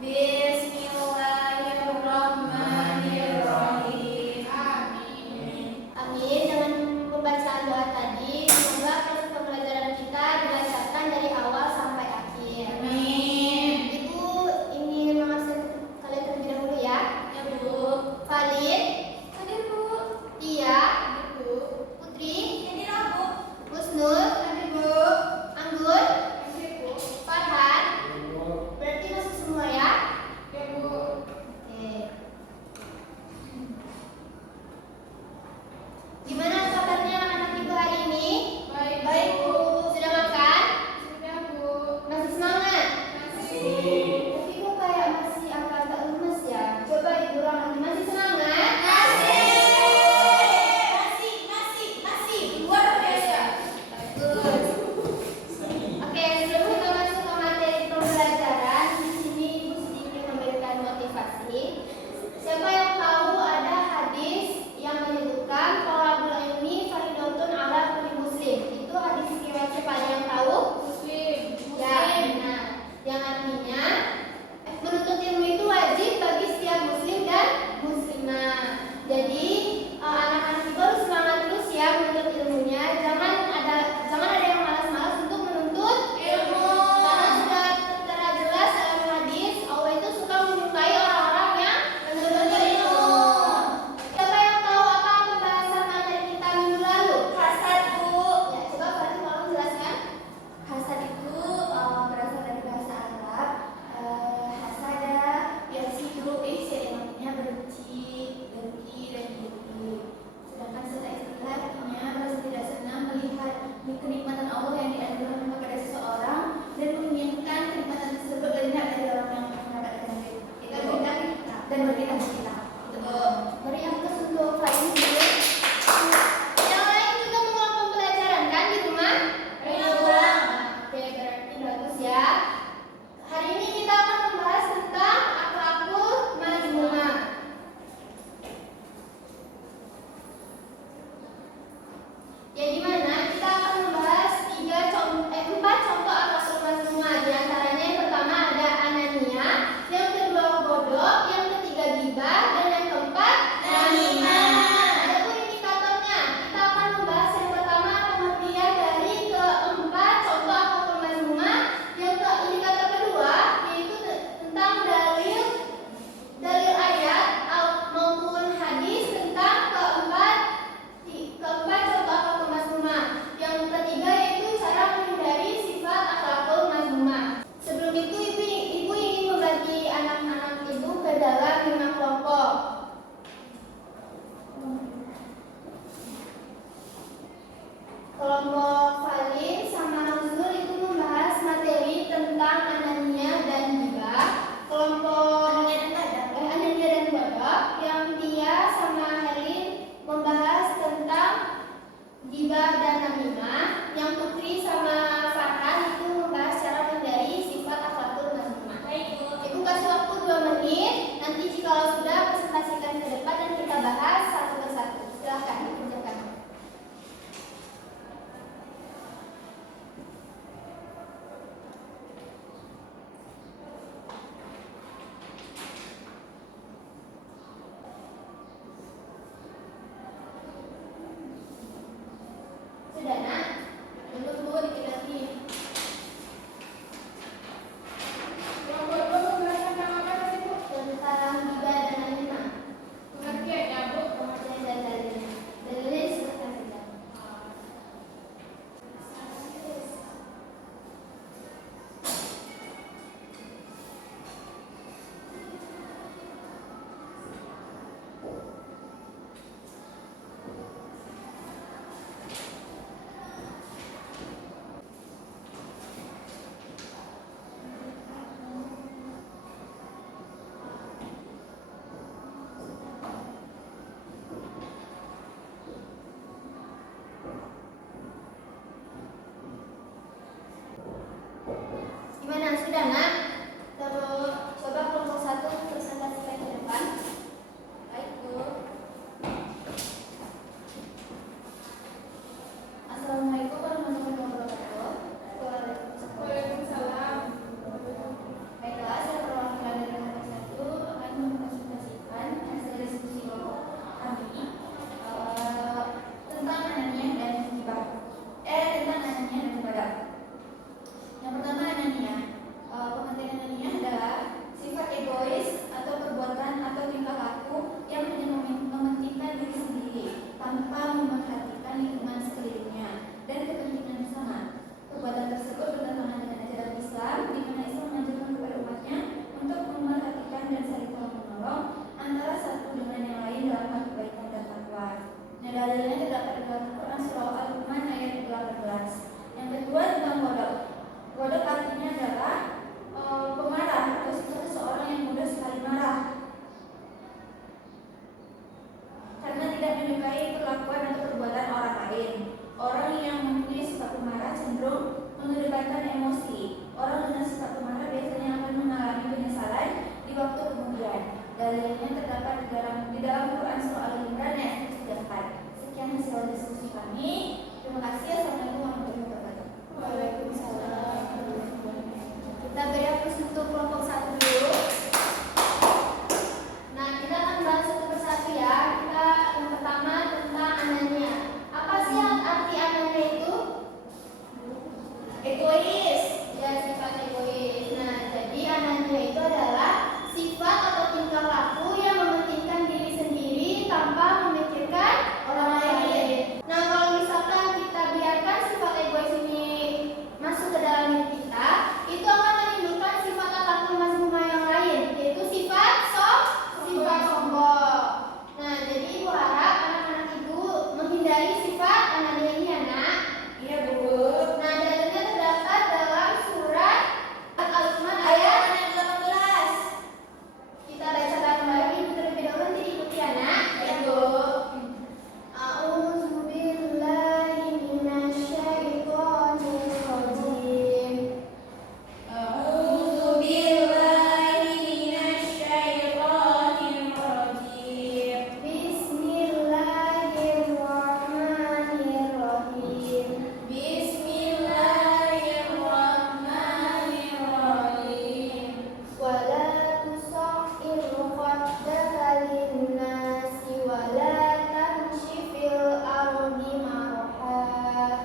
Bismillahirrahmanirrahim. Amin. Dengan pembacaan doa tadi, semoga proses pembelajaran kita dilancarkan dari awal sampai akhir. Amin. Ibu ingin mengasih kalian terlebih dahulu ya. Ya, Bu. Valid, Hadir, Bu. Tia, Bu. Putri, Hadir, Bu. Husnul, Hadir, Bu. Anggun, Hadir, Bu. Farhan. Berarti masuk semua ya. itu adalah sifat atau tingkah laku yang mementingkan diri sendiri tanpa memikirkan orang lain. Nah, kalau misalkan kita biarkan sifat egois ini masuk ke dalam diri kita, itu akan menimbulkan sifat ataupun mazmumah yang lain, yaitu sifat sombong. Nah, jadi ibu harap anak-anak ibu menghindari sifat anaknya ini, anak. Iya, Bu. Nah, dalilnya terdapat dalam surat Al-Luqman ayat 18. kita bacakan kembali ibu terlebih dahulu, nanti diikuti anak. Iya, Bu. A'udzu billahi minasyaitonir rajim. A'udzu billahi minasyaitonir rajim. Bismillahirrahmanirrahim. Bismillahirrahmanirrahim. Wala tusa'ir khaddaka linnasi wala tamshi fil ardi maraha.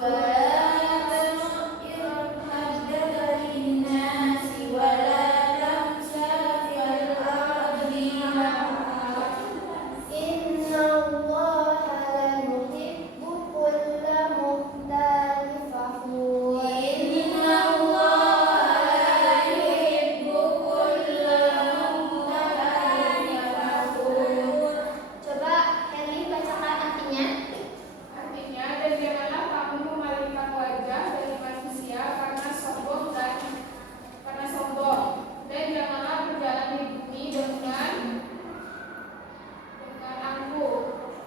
ولا تنقر خدك للناس ولا تمشى في الأرض مرحا Inna Allaha la yuhibbu kulla mukhtalin fakhur. إن الله لا يحب كل مختال فخور. Coba Heli bacakan artinya. Artinya, dan janganlah kamu memalingkan wajah dari manusia karena sombong, dan janganlah berjalan di bumi dengan angkuh.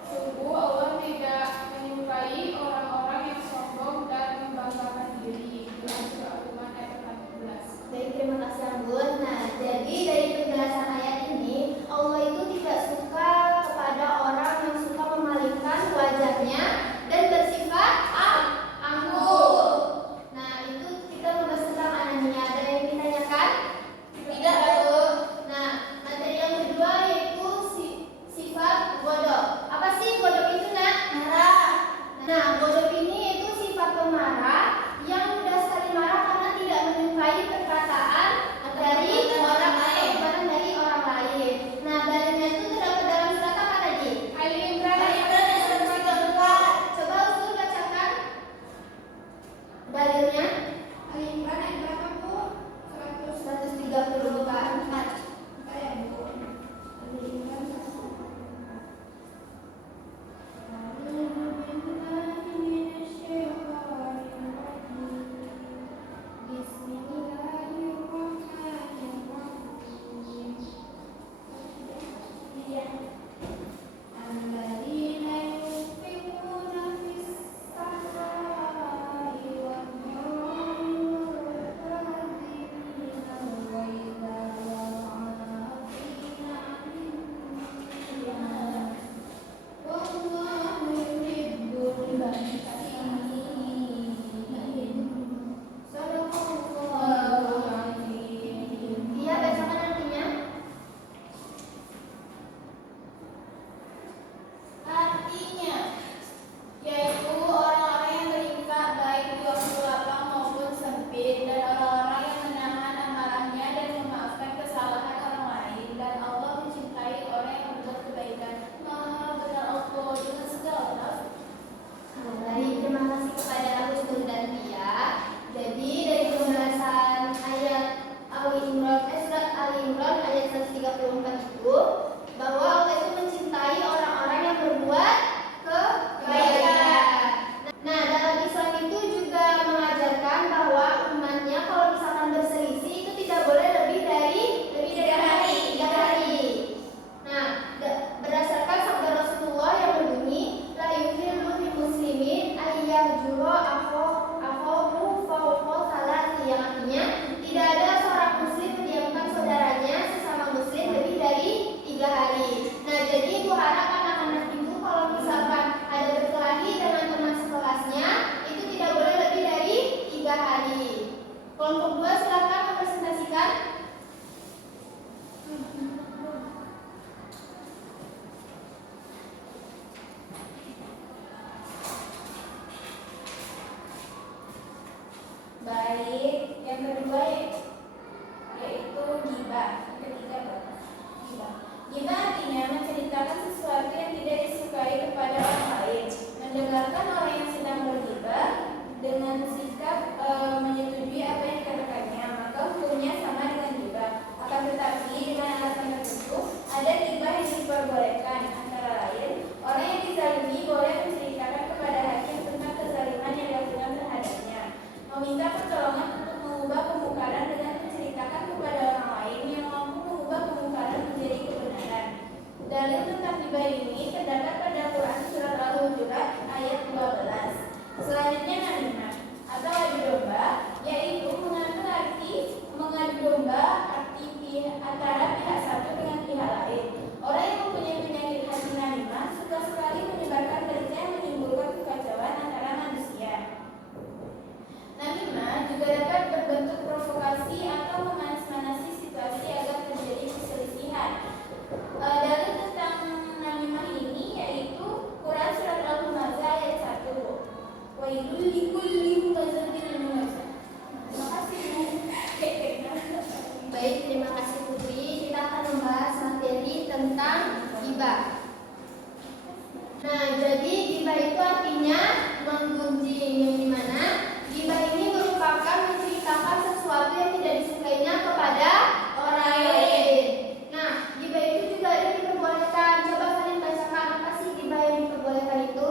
Sungguh Allah tidak menyukai orang-orang yang sombong dan membanggakan diri. Surah Al-Luqman ayat 14. Baik, terima kasih Anggun. Nah, jadi dari penjelasan ayat ini, Allah itu tidak suka kepada orang yang suka memalingkan wajahnya dan bersifat angkuh. Nah, itu kita membahas tentang anania. Ada yang ditanyakan? Tidak, Bu. Nah, materi yang kedua yaitu sifat godok. Apa sih godok itu, Nak? Marah. Nah, godok ini yaitu sifat pemarah yang mudah sekali marah karena tidak menyukai perkataan dari orang lain, bukan dari orang lain. Nah, dalilnya itu terdapat dalam surat apa tadi? Ali Imran ayat Ayat 134. Coba Usul bacakan dalilnya. Ali Imran ayat berapa, Bu? 130 bukan? Ya, Bu. Ali Imran 134. الذين ينفقون في السراء والضراء والكاظمين الغيظ والعافين عن الناس والله يحب المحسنين. Sadaqallahul azim. Iya, bacakan artinya. Artinya, yaitu orang-orang yang berinfak baik di waktu lapang maupun sempit, dan orang-orang yang menahan amarahnya dan memaafkan kesalahan orang lain, dan Allah mencintai orang yang berbuat kebaikan. Maha benar Allah dengan segala nafsu. Baik, terima kasih kepada Husnul dan Tia. Jadi dari pembahasan ayat surat Ali Imran ayat 134 itu, bahwa Allah itu mencintai orang-orang yang berbuat kebaikan. Nah, dalam Islam itu juga mengajarkan bahwa umatnya kalau misalkan berselisih itu tidak boleh lebih dari 3 hari. Nah, berdasarkan sabda Rasulullah yang berbunyi, la yuhillu lil muslimin ayyahjura akhahu fawqa salati, yang artinya tidak ada seorang muslim mendiamkan saudaranya sesama muslim lebih dari 3 hari. Baik, terima kasih Putri. Kita akan membahas materi tentang ghibah. Nah, jadi ghibah itu artinya menggunjing, yang dimana ghibah ini merupakan menceritakan sesuatu yang tidak disukainya kepada orang lain. Nah, ghibah itu juga ada diperbolehkan. Coba kalian bacakan apa sih ghibah yang diperbolehkan itu?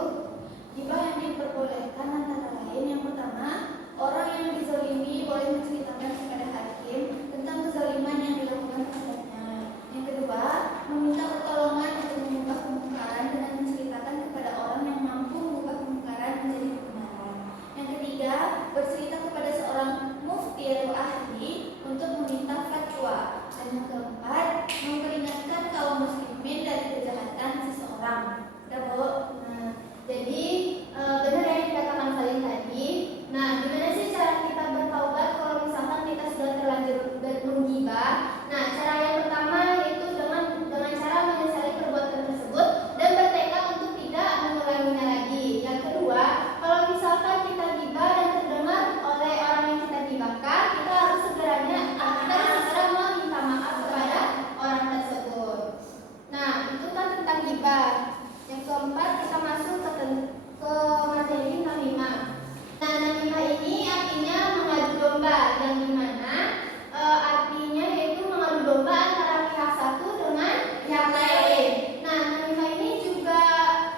Ghibah yang diperbolehkan antara lain yang pertama, orang yang dizalimi boleh menceritakan kepada hakim tentang kezaliman yang dilakukan kepadanya. Yang kedua, meminta pertolongan untuk mengubah kemungkaran dengan menceritakan kepada orang yang mampu mengubah kemungkaran menjadi kebenaran. Yang ketiga, bercerita kepada seorang mufti atau ahli untuk meminta fatwa. Dan yang keempat, memperingatkan kaum muslimin dari kejahatan seseorang. Nah, jadi benar yang dikatakan kalian tadi. Nah, gimana sih cara kita bertaubat kalau misalkan kita sudah terlanjur menggibah? Nah, cara yang pertama yaitu dengan cara menyesali perbuatan tersebut dan bertekad untuk tidak mengulanginya lagi. Yang kedua, kalau misalkan kita gibah dan terdengar oleh orang yang kita gibahkan, kita harus segera meminta maaf kepada orang tersebut. Nah, itu kan tentang gibah. Yang keempat, kita masuk ke materi namimah. Nah, namimah ini artinya mengadu domba, yang dimana artinya yaitu mengadu domba antara pihak satu dengan pihak lain. Nah, namimah ini juga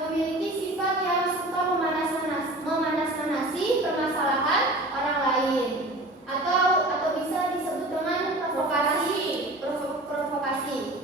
memiliki sifat yang suka memanas-manasi permasalahan orang lain, atau bisa disebut dengan provokasi.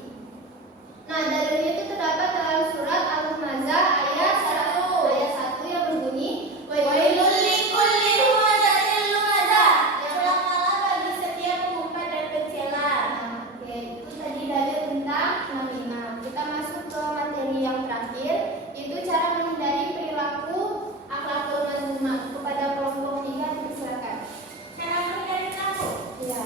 Nah, dalilnya itu terdapat dalam surat Al-Humazah ayat 1 yang berbunyi, Wailul likulli humazatil lumazah. Celakalah bagi setiap pengumpat dan pencela. Oke, itu tadi dalil tentang namimah. Kita masuk ke materi yang terakhir, itu cara menghindari perilaku akhlakul mazmumah. Kepada kelompok 3 dipersilakan. Cara menghindari tamu. Ya.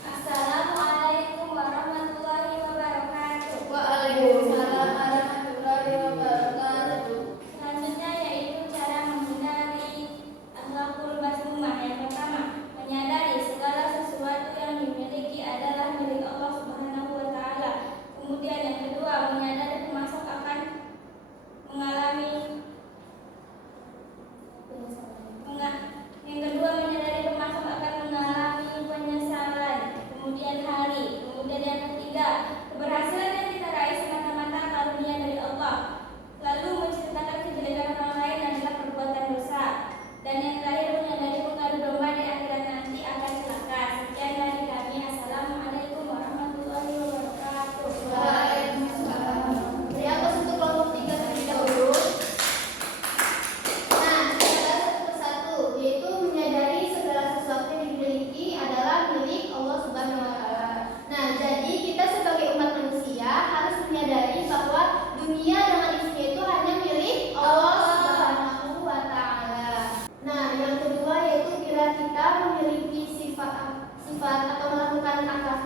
Assalamualaikum warahmatullahi wabarakatuh. Waalaikumsalam warahmatullahi wabarakatuh. Selanjutnya yaitu cara menghindari akhlakul mazmumah. Yang pertama, menyadari segala sesuatu yang dimiliki adalah milik Allah Subhanahu wa taala. Kemudian yang kedua, menyadari termasuk akan mengalami penyesalan kemudian hari. Kemudian yang ketiga, keberhasilan yang kita raih semata-mata karunia dari Allah. Lalu menceritakan kejelekan orang lain adalah perbuatan dosa. Dan yang terakhir, menyadari mengadu domba di akhirat nanti akan celaka. Sekian dari kami. Assalamualaikum warahmatullahi wabarakatuh. Waalaikumsalam. Beri aplaus untuk kelompok 3 terlebih dahulu. Nah, kita bahas satu persatu, yaitu menyadari segala sesuatu yang dimiliki adalah milik Allah Subhanahu wa taala. Nah, jadi kita sebagai umat manusia harus menyadari bahwa dunia dengan isinya itu hanya milik Allah Subhanahu wa taala. Nah, yang kedua yaitu bila kita memiliki sifat atau melakukan akhlak